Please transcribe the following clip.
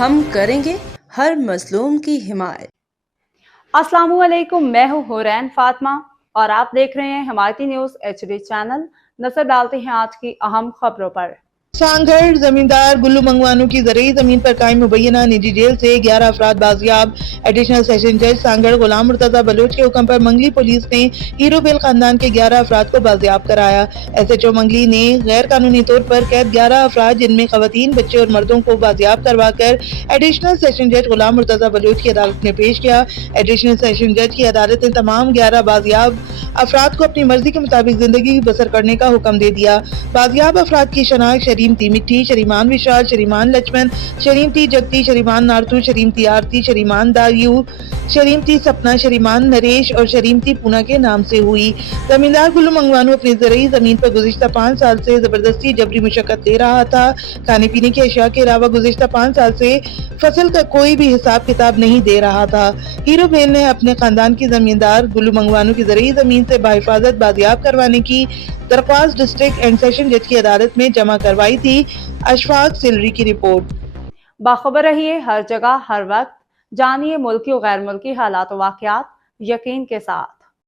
ہم کریں گے ہر مظلوم کی حمایت۔ السلام علیکم، میں ہوں حورین فاطمہ اور آپ دیکھ رہے ہیں حمایتی نیوز HD چینل۔ نظر ڈالتے ہیں آج کی اہم خبروں پر۔ سانگھڑ زمیندار گلو منگوانو کی زرعی زمین پر قائم مبینہ نجی جیل سے 11 افراد بازیاب۔ ایڈیشنل سیشن جج سانگھڑ غلام مرتضی بلوچ کے حکم پر منگلی پولیس نے ہیرو بیل خاندان کے 11 افراد کو بازیاب کرایا۔ SHO منگلی نے غیر قانونی طور پر قید 11 افراد جن میں خواتین، بچے اور مردوں کو بازیاب کروا کر ایڈیشنل سیشن جج غلام مرتضی بلوچ کی عدالت میں پیش کیا۔ ایڈیشنل سیشن جج کی عدالت نے تمام 11 بازیاب افراد کو اپنی مرضی کے مطابق زندگی بسر کرنے کا حکم دے دیا۔ بازیاب افراد کی شناخت شریمتی مٹھی، شریمان وشال، شریمان لچمن، شریمتی جگتی، شریمان نارتو، شریمتی آرتی، شریمان دایو، شریمتی سپنا، شریمان نریش اور شریمتی پونا کے نام سے ہوئی۔ زمیندار گلو منگوانو اپنی زرعی زمین پر گزشتہ 5 سال سے زبردستی جبری مشقت دے رہا تھا۔ کھانے پینے کی اشیاء کے علاوہ گزشتہ 5 سال سے فصل کا کوئی بھی حساب کتاب نہیں دے رہا تھا۔ ہیرو بیل نے اپنے خاندان کی زمیندار گلو منگوانو کی زرعی زمین سے بحفاظت بازیاب کروانے کی درخواست ڈسٹرکٹ اینڈ سیشن جج کی عدالت میں جمع کروائی تھی۔ اشفاق سلری کی رپورٹ۔ باخبر رہیے ہر جگہ ہر وقت، جانیے ملکی و غیر ملکی حالات و واقعات یقین کے ساتھ۔